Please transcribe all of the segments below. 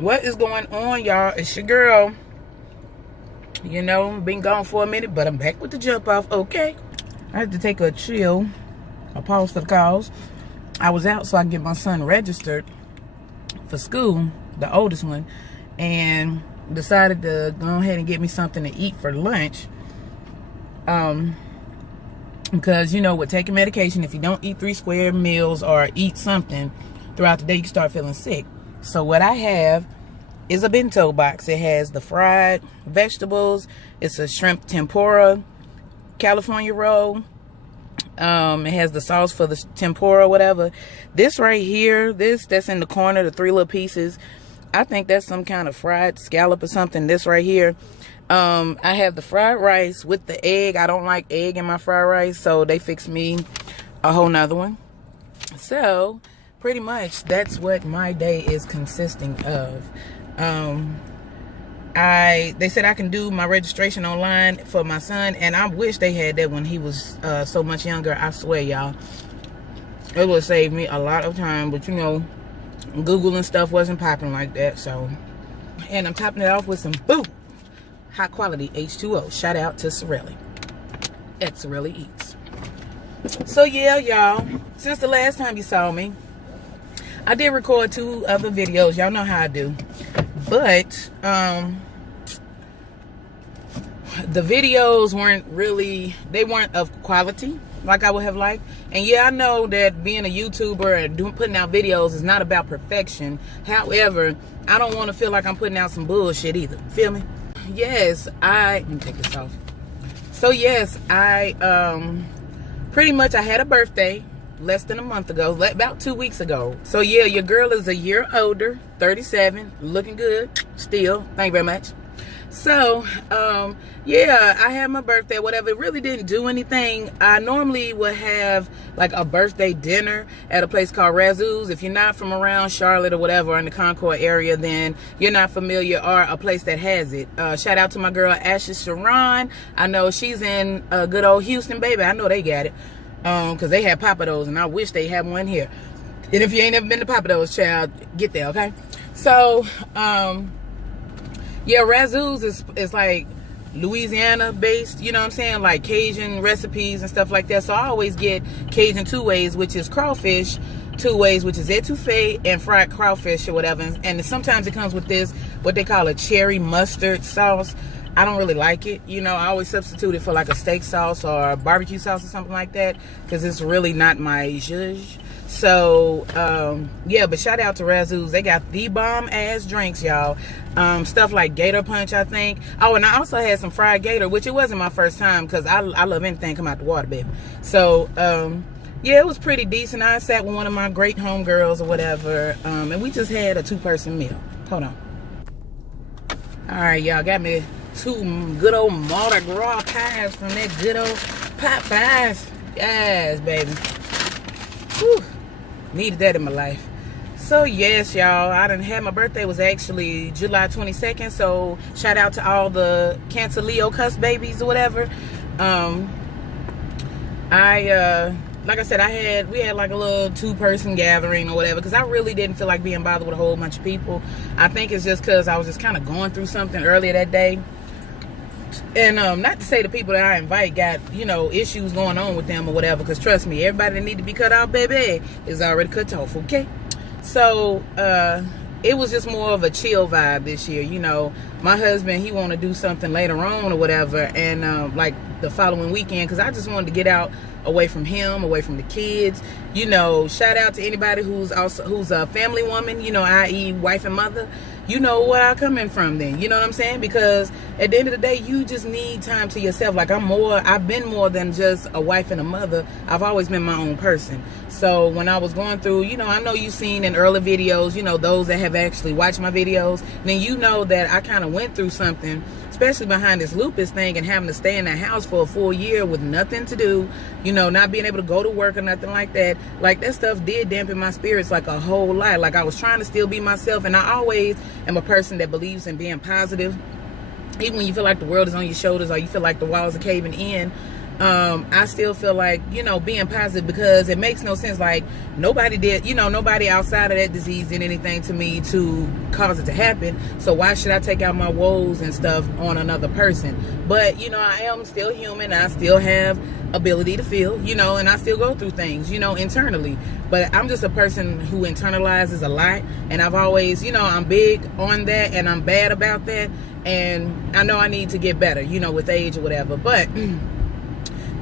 What is going on, y'all? It's your girl. You know, been gone for a minute, but I'm back with the jump off. Okay, I had to take a pause for the cause. I was out so I can get my son registered for school, the oldest one, and decided to go ahead and get me something to eat for lunch. Because, you know, with taking medication, if you don't eat 3 square meals or eat something throughout the day, you can start feeling sick. So what I have is a bento box. It has the fried vegetables. It's a shrimp tempura California roll. It has the sauce for the tempura, whatever. This right here, that's in the corner, the 3 little pieces, I think that's some kind of fried scallop or something. This right here, I have the fried rice with the egg. I don't like egg in my fried rice, so they fixed me a whole nother one. So pretty much that's what my day is consisting of. They said I can do my registration online for my son, and I wish they had that when he was so much younger. I swear, y'all, it would save me a lot of time. But you know, Google and stuff wasn't popping like that. So, and I'm topping it off with some high quality H2O. Shout out to Sorelli at Sorelli Eats. So yeah, y'all, since the last time you saw me, I did record 2 other videos. Y'all know how I do. But the videos weren't of quality like I would have liked. And yeah, I know that being a YouTuber and putting out videos is not about perfection. However, I don't want to feel like I'm putting out some bullshit either. Feel me? Yes, let me take this off. So yes, pretty much I had a birthday less than a month ago, about 2 weeks ago. So yeah, your girl is a year older, 37, looking good still. Thank you very much. So yeah, I had my birthday, whatever. It really didn't do anything. I normally would have like a birthday dinner at a place called Razoo's. If you're not from around Charlotte or whatever, or in the Concord area, then you're not familiar, or a place that has it. Shout out to my girl Ashes Sharon. I know she's in good old Houston, baby. I know they got it. Because they had Papados, and I wish they had one here. And if you ain't ever been to Papados, child, get there, okay? So, yeah, Razoo's is like Louisiana based, you know what I'm saying? Like Cajun recipes and stuff like that. So I always get Cajun 2 ways, which is crawfish 2 ways, which is etouffee and fried crawfish or whatever. And sometimes it comes with this, what they call a cherry mustard sauce. I don't really like it. You know, I always substitute it for like a steak sauce or a barbecue sauce or something like that, because it's really not my zhuzh. So, yeah, but shout out to Razoo's. They got the bomb ass drinks, y'all. Stuff like Gator Punch, I think. Oh, and I also had some fried gator, which it wasn't my first time, because I love anything come out the water, baby. So, yeah, it was pretty decent. I sat with one of my great homegirls or whatever, and we just had a 2-person meal. Hold on. All right, y'all, got me 2 good old Mardi Gras pies from that good old Popeyes. Yes, baby. Whew. Needed that in my life. So yes, y'all, I done had my birthday was actually July 22nd. So shout out to all the Cancer Leo cuss babies or whatever. Like I said, we had like a little 2-person gathering or whatever, because I really didn't feel like being bothered with a whole bunch of people. I think it's just because I was just kind of going through something earlier that day. And not to say the people that I invite got, you know, issues going on with them or whatever, because trust me, everybody that need to be cut off, baby, is already cut off, okay? So it was just more of a chill vibe this year. You know, my husband, he want to do something later on or whatever, and like the following weekend, because I just wanted to get out away from him, away from the kids. You know, shout out to anybody who's a family woman, you know, i.e. wife and mother. You know where I'm coming from then, you know what I'm saying? Because at the end of the day, you just need time to yourself. Like I've been more than just a wife and a mother. I've always been my own person. So when I was going through, you know, I know you've seen in early videos, you know, those that have actually watched my videos, then you know that I kind of went through something, especially behind this lupus thing and having to stay in that house for a full year with nothing to do, you know, not being able to go to work or nothing like that. Like that stuff did dampen my spirits like a whole lot. Like I was trying to still be myself, and I always am a person that believes in being positive. Even when you feel like the world is on your shoulders or you feel like the walls are caving in, I still feel like, you know, being positive, because it makes no sense. Like, nobody did, you know, nobody outside of that disease did anything to me to cause it to happen. So why should I take out my woes and stuff on another person? But, you know, I am still human. I still have ability to feel, you know, and I still go through things, you know, internally. But I'm just a person who internalizes a lot. And I've always, you know, I'm big on that, and I'm bad about that. And I know I need to get better, you know, with age or whatever. But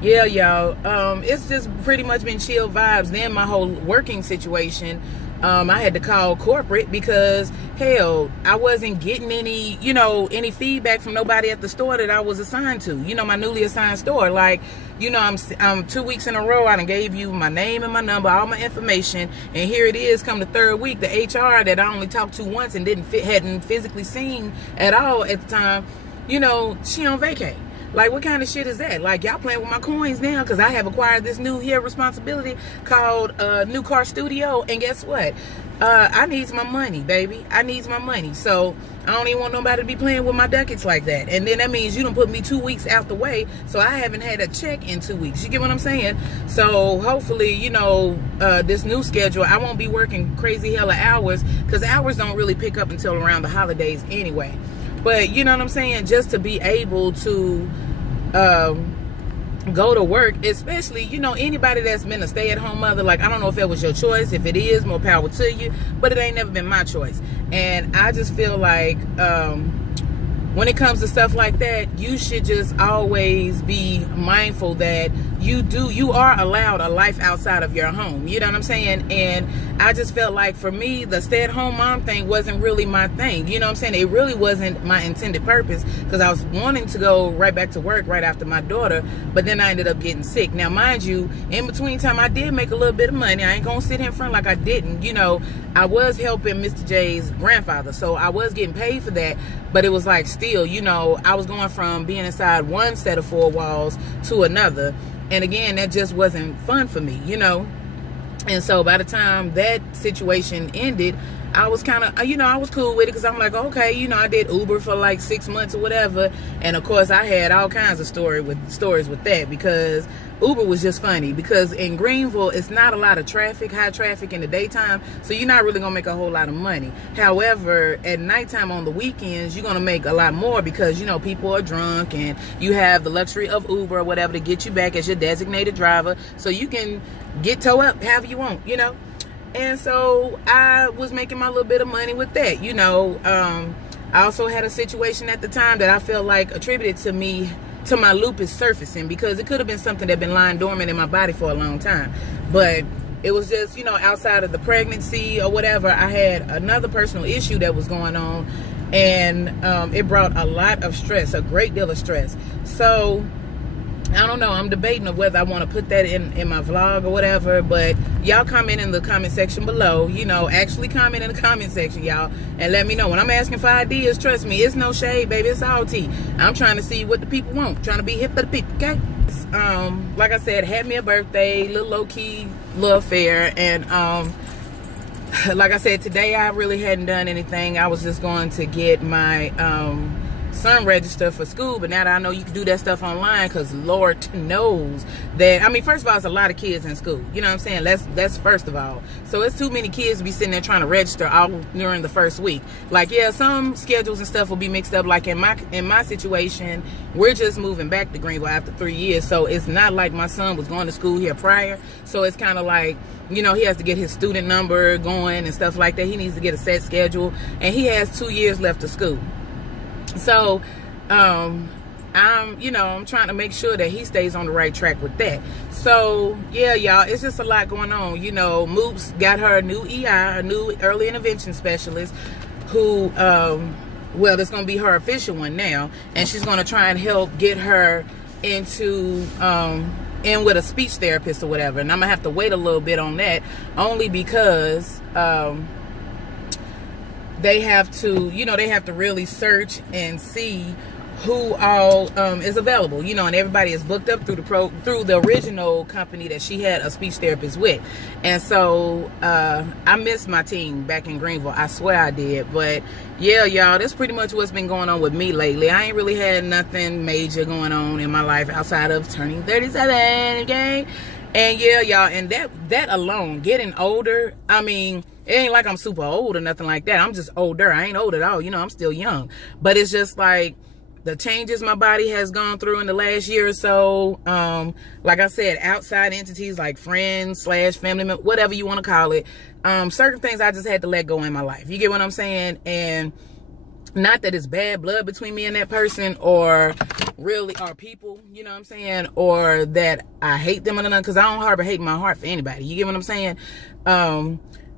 yeah, y'all, it's just pretty much been chill vibes. Then my whole working situation, I had to call corporate because, hell, I wasn't getting any, you know, any feedback from nobody at the store that I was assigned to, you know, my newly assigned store. Like, you know, I'm 2 weeks in a row, I done gave you my name and my number, all my information, and here it is, come the third week, the HR that I only talked to once and hadn't physically seen at all at the time, you know, she on vacay. Like, what kind of shit is that? Like, y'all playing with my coins now, because I have acquired this new responsibility called New Car Studio. And guess what? I needs my money, baby. I needs my money. So I don't even want nobody to be playing with my ducats like that. And then that means you done put me 2 weeks out the way, so I haven't had a check in 2 weeks. You get what I'm saying? So hopefully, you know, this new schedule, I won't be working crazy hella hours, because hours don't really pick up until around the holidays anyway. But you know what I'm saying? Just to be able to go to work, especially, you know, anybody that's been a stay-at-home mother, like, I don't know if it was your choice. If it is, more power to you. But it ain't never been my choice. And I just feel like when it comes to stuff like that, you should just always be mindful that you are allowed a life outside of your home. You know what I'm saying? And I just felt like, for me, the stay-at-home mom thing wasn't really my thing. You know what I'm saying? It really wasn't my intended purpose, because I was wanting to go right back to work right after my daughter, but then I ended up getting sick. Now, mind you, in between time, I did make a little bit of money. I ain't gonna sit here in front like I didn't. You know, I was helping Mr. J's grandfather, so I was getting paid for that, but it was like, still, you know, I was going from being inside one set of four walls to another. And again, that just wasn't fun for me, you know. And so by the time that situation ended, I was kind of, you know, I was cool with it, because I'm like, okay, you know, I did Uber for like 6 months or whatever. And of course, I had all kinds of stories with that, because Uber was just funny, because in Greenville, it's not a lot of traffic, high traffic in the daytime, so you're not really gonna make a whole lot of money. However, at nighttime on the weekends, you're gonna make a lot more, because, you know, people are drunk, and you have the luxury of Uber or whatever to get you back as your designated driver, so you can get towed up however you want, you know. And so I was making my little bit of money with that, you know. I also had a situation at the time that I felt like attributed to my lupus surfacing, because it could have been something that had been lying dormant in my body for a long time. But it was just, you know, outside of the pregnancy or whatever, I had another personal issue that was going on, and it brought a lot of stress, a great deal of stress. So I don't know, I'm debating of whether I want to put that in my vlog or whatever. But y'all comment in the comment section below, you know, actually comment in the comment section, y'all, and let me know. When I'm asking for ideas, trust me, it's no shade, baby, it's all tea. I'm trying to see what the people want, trying to be hip for the people, okay? Like I said, had me a birthday, little low-key little affair, and like I said, today I really hadn't done anything. I was just going to get my son registered for school, but now that I know you can do that stuff online, because Lord knows that, I mean, first of all, it's a lot of kids in school, you know what I'm saying? That's first of all. So it's too many kids to be sitting there trying to register all during the first week. Like, yeah, some schedules and stuff will be mixed up. Like in my situation, we're just moving back to Greenville after 3 years, so it's not like my son was going to school here prior. So it's kind of like, you know, he has to get his student number going and stuff like that. He needs to get a set schedule, and he has 2 years left of school. So I'm trying to make sure that he stays on the right track with that. So yeah, y'all, it's just a lot going on. You know, Moops got her new EI, a new early intervention specialist, who well, that's gonna be her official one now, and she's gonna try and help get her into in with a speech therapist or whatever. And I'm gonna have to wait a little bit on that, only because they have to, you know, they have to really search and see who all is available, you know, and everybody is booked up through the original company that she had a speech therapist with. And so I missed my team back in Greenville. I swear I did. But yeah, y'all, that's pretty much what's been going on with me lately. I ain't really had nothing major going on in my life outside of turning 37, okay? And yeah, y'all, and that alone, getting older, I mean, it ain't like I'm super old or nothing like that. I'm just older. I ain't old at all. You know, I'm still young. But it's just like the changes my body has gone through in the last year or so. Like I said, outside entities like friends / family members, whatever you want to call it. Certain things I just had to let go in my life. You get what I'm saying? And not that it's bad blood between me and that person, or really are people, you know what I'm saying, or that I hate them or nothing, because I don't harbor hate in my heart for anybody. You get what I'm saying?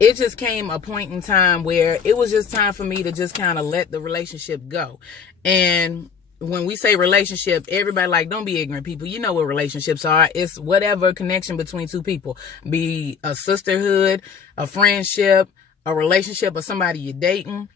It just came a point in time where it was just time for me to just kind of let the relationship go. And when we say relationship, everybody like, don't be ignorant, people. You know what relationships are. It's whatever connection between two people, be a sisterhood, a friendship, a relationship, or somebody you're dating.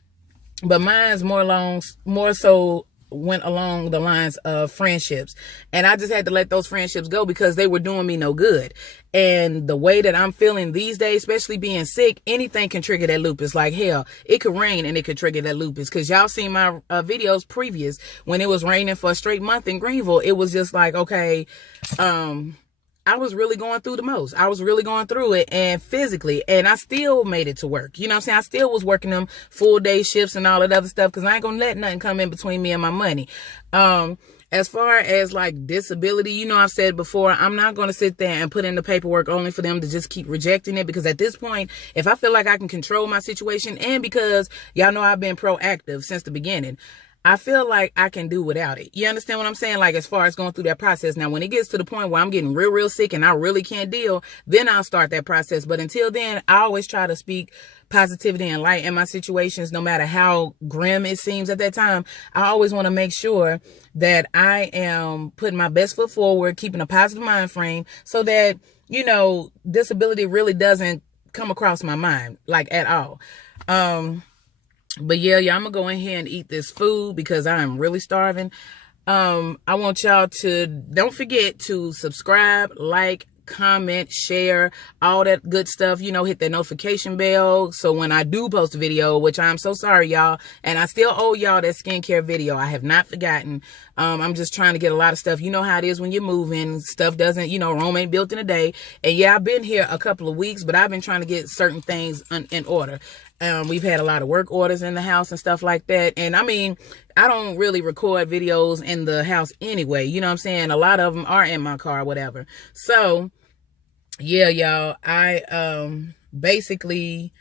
But mine's more so went along the lines of friendships. And I just had to let those friendships go because they were doing me no good. And the way that I'm feeling these days, especially being sick, anything can trigger that lupus. Like hell, it could rain and it could trigger that lupus. Because y'all seen my videos previous when it was raining for a straight month in Greenville. It was just like, okay, I was really going through the most. I was really going through it, and physically, and I still made it to work. You know what I'm saying? I still was working them full day shifts and all that other stuff because I ain't gonna let nothing come in between me and my money. As far as like disability, you know, I've said before, I'm not going to sit there and put in the paperwork only for them to just keep rejecting it, because at this point, if I feel like I can control my situation, and because y'all know I've been proactive since the beginning, I feel like I can do without it. You understand what I'm saying? Like, as far as going through that process. Now, when it gets to the point where I'm getting real sick and I really can't deal, then I'll start that process. But until then, I always try to speak positivity and light in my situations, no matter how grim it seems at that time. I always want to make sure that I am putting my best foot forward, keeping a positive mind frame, so that, you know, disability really doesn't come across my mind, like, at all. But yeah, I'm gonna go in here and eat this food because I am really starving. I want y'all to, don't forget to subscribe, like, comment, share, all that good stuff. You know, hit that notification bell so when I do post a video, which I'm so sorry, y'all, and I still owe y'all that skincare video. I have not forgotten. I'm just trying to get a lot of stuff. You know how it is when you're moving. Stuff doesn't, you know, Rome ain't built in a day. And yeah, I've been here a couple of weeks, but I've been trying to get certain things in order. We've had a lot of work orders in the house and stuff like that. And I mean, I don't really record videos in the house anyway. You know what I'm saying? A lot of them are in my car or whatever. So yeah, y'all, I basically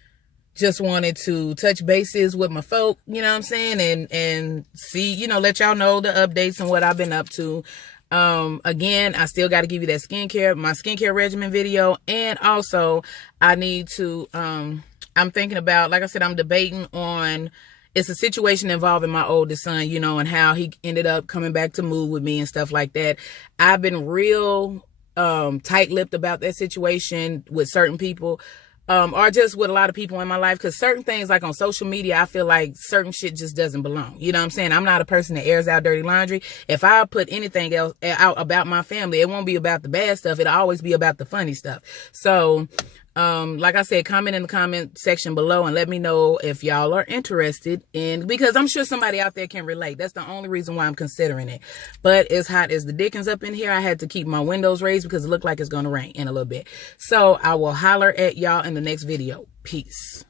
just wanted to touch bases with my folk, you know what I'm saying? And see, you know, let y'all know the updates and what I've been up to. Again, I still got to give you that my skincare regimen video. And also I need to, I'm thinking about, like I said, I'm debating on, it's a situation involving my oldest son, you know, and how he ended up coming back to move with me and stuff like that. I've been real tight-lipped about that situation with certain people, or just with a lot of people in my life, because certain things, like on social media, I feel like certain shit just doesn't belong. You know what I'm saying? I'm not a person that airs out dirty laundry. If I put anything else out about my family, it won't be about the bad stuff. It'll always be about the funny stuff. So like I said, comment in the comment section below and let me know if y'all are interested in, because I'm sure somebody out there can relate. That's the only reason why I'm considering it. But it's hot as the dickens up in here. I had to keep my windows raised because it looked like it's going to rain in a little bit. So I will holler at y'all in the next video. Peace.